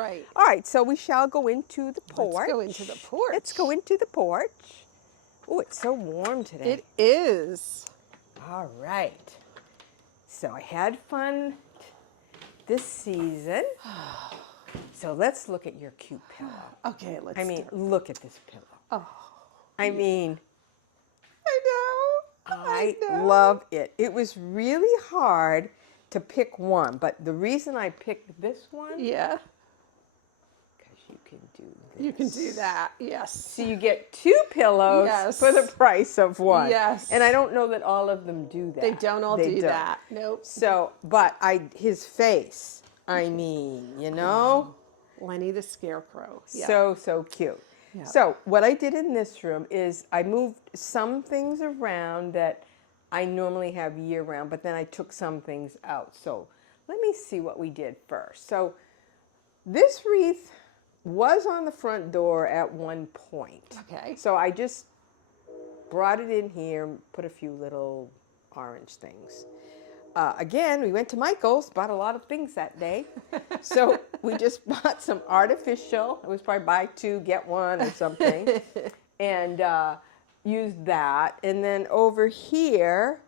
Right. All right, so we shall go into the porch. Let's go into the porch. Let's go into the porch. Oh, it's so warm today. It is. All right. So I had fun this season. So let's look at your cute pillow. Okay, let's I mean, start. look at this pillow. Oh, I mean, I know. I know. love it. It was really hard to pick one, but the reason I picked this one, Yeah, because you can do this. you can do that. Yes. So you get two pillows Yes. for the price of one. Yes. And I don't know that all of them do that. They don't all do that. Nope. So, but his face, I mean, you know, Lenny the Scarecrow. Yeah. so cute. Yeah. So what I did in this room is I moved some things around that I normally have year round, but then I took some things out. So let me see what we did first. So this wreath was on the front door at one point. Okay. So I just brought it in here, put a few little orange things. Again, we went to Michael's, bought a lot of things that day. So we just bought some artificial, it was probably buy two, get one or something, and used that. And then over here,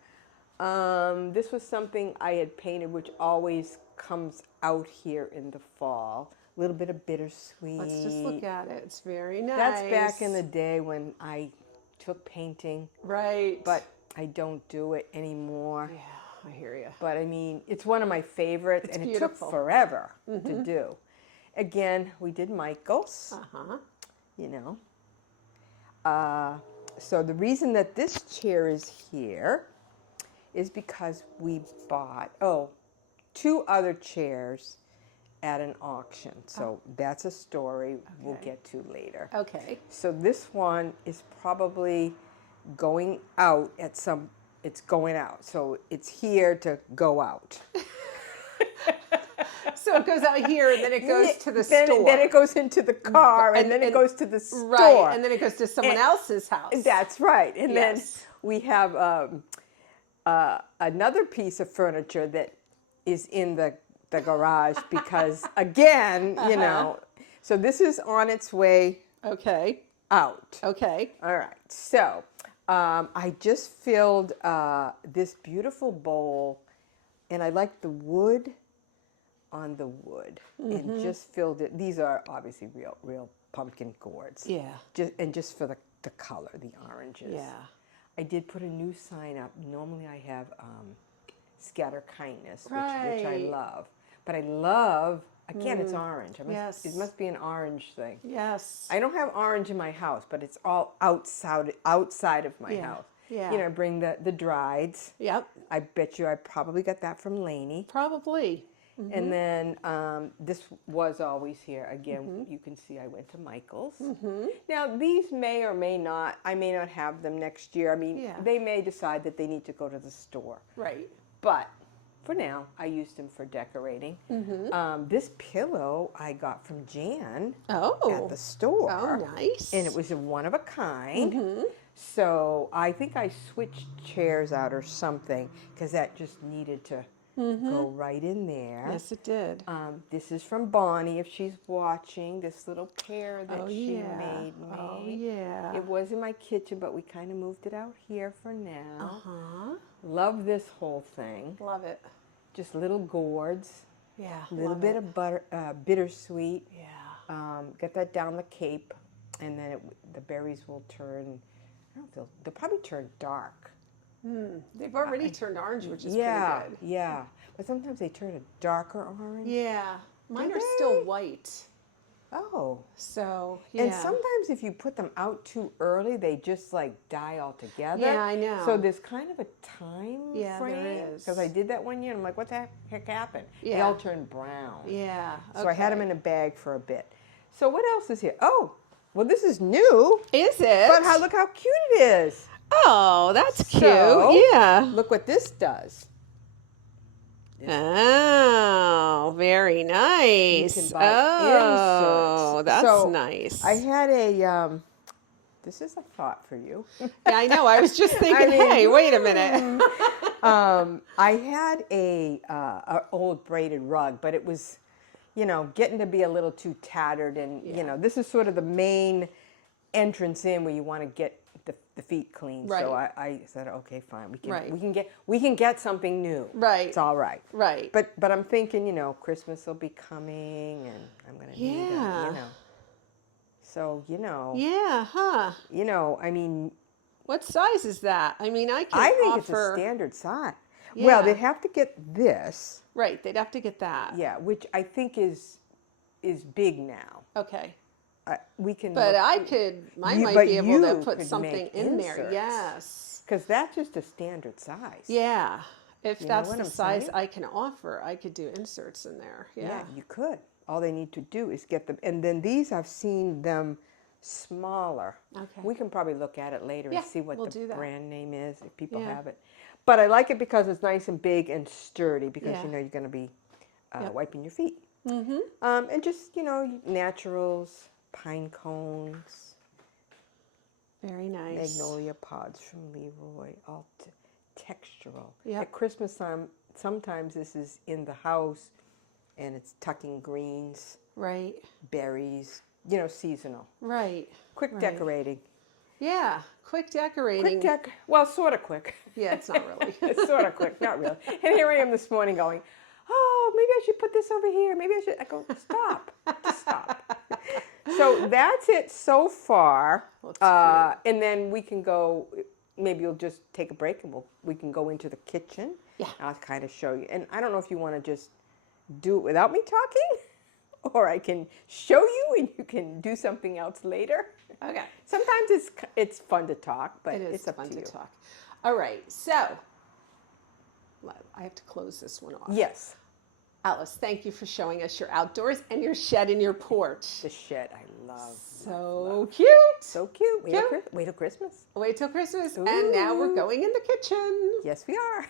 this was something I had painted, which always comes out here in the fall. A little bit of bittersweet. Let's just look at it. It's very nice. That's back in the day when I took painting. Right. But I don't do it anymore. Yeah, I hear you. But I mean, it's one of my favorites, and beautiful. it took forever to do. Again, we did Michael's, you know. So the reason that this chair is here is because we bought, two other chairs at an auction. So that's a story we'll get to later. Okay. So this one is probably going out at some, it's going out. So it's here to go out. So it goes out here, and then it goes to the store. Then it goes into the car, and then it goes to the store. Right, and then it goes to someone else's house. That's right. And Yes. then we have another piece of furniture that is in the garage because, again, you know, so this is on its way Okay. out. Okay. All right. So I just filled this beautiful bowl, and I like the wood on the wood, and just filled it. These are obviously real pumpkin gourds. Yeah. Just for the color, the oranges. Yeah. I did put a new sign up. Normally I have scatter kindness, which I Right. love. But I love, again, it's orange. Yes. It must be an orange thing. Yes. I don't have orange in my house, but it's all outside of my Yeah. house. Yeah. You know, I bring the drieds. Yep. I bet you I probably got that from Lainey. Probably. And then this was always here. Again, you can see I went to Michael's. Now, these may or may not, I may not have them next year. I mean, they may decide that they need to go to the store. Right. But for now, I used them for decorating. This pillow I got from Jan at the store. Oh, nice. And it was a one of a kind. So I think I switched chairs out or something because that just needed to go right in there. Yes, it did. This is from Bonnie, if she's watching, this little pair that she yeah. made me. Oh, yeah. It was in my kitchen, but we kind of moved it out here for now. Uh-huh. Love this whole thing. Love it. Just little gourds, Yeah. a little love bit it. of bittersweet. Yeah. Get that down the cape, and then the berries will turn, I don't know, they'll probably turn dark. They've already turned orange, which is Yeah, pretty good. yeah. But sometimes they turn a darker orange. Yeah. Mine Do are they? still white. Oh. So, yeah. And sometimes if you put them out too early, they just like die altogether. Yeah, I know. So there's kind of a time Yeah, frame. there is. Because I did that one year and I'm like, what the heck happened? They Yeah. all turned brown. Yeah. So I had them in a bag for a bit. So what else is here? Oh, well, this is new. Is it? But look how cute it is. Oh, that's cute. So, Yeah. Look what this does. Oh, very nice. You can buy Oh, inserts. that's So, nice. I had a, this is a thought for you. Yeah, I know. I was just thinking, mean, hey, wait a minute. I had a old braided rug, but it was you know, getting to be a little too tattered, and you know, this is sort of the main entrance in where you want to get the feet clean. Right. So I said, okay, fine, Right. we can get something new. Right. It's all right. Right. But I'm thinking, you know, Christmas will be coming, and I'm gonna need Yeah. that, you know. So Yeah, huh? you know, I mean, What size is that? I mean, I can I think offer. it's a standard size. Yeah. Well, they'd have to get this, Right, they'd have to get that. yeah, which I think is big now. Okay. We can. But look- I might but be able to you put could something make in there. inserts. Yes. Because that's just a standard size. Yeah. If You know that's what the I'm size saying? I can offer, I could do inserts in there. Yeah. You could. All they need to do is get them. And then these, I've seen them smaller. Okay. We can probably look at it later Yeah, and see what we'll the do that. brand name is, if people Yeah. have it. But I like it because it's nice and big and sturdy, because Yeah. you know you're going to be Yep. wiping your feet. Mm-hmm. And just, you know, naturals, pine cones, Very nice. magnolia pods from Leroy, all textural. Yep. At Christmas time, sometimes this is in the house, and it's tucking greens, Right. berries, you know, seasonal. Right. Quick Right. decorating. Yeah. Quick decorating. Well, sort of quick. Yeah, it's not really. It's sort of quick, not really. And here I am this morning going, oh, maybe I should put this over here. Maybe I should. I go, stop. Just stop. So that's it so far. Looks cute. And then we can go, maybe you'll just take a break, and we can go into the kitchen. Yeah. I'll kind of show you. And I don't know if you want to just do it without me talking, or I can show you and you can do something else later. Okay. Sometimes it's fun to talk, but It is it's up fun to you. talk. All right. So I have to close this one off. Yes. Alice, thank you for showing us your outdoors and your shed and your porch. The shed I love. So cute. So cute. Cute. Wait till Christmas. Wait till Christmas. And now we're going in the kitchen. Yes, we are.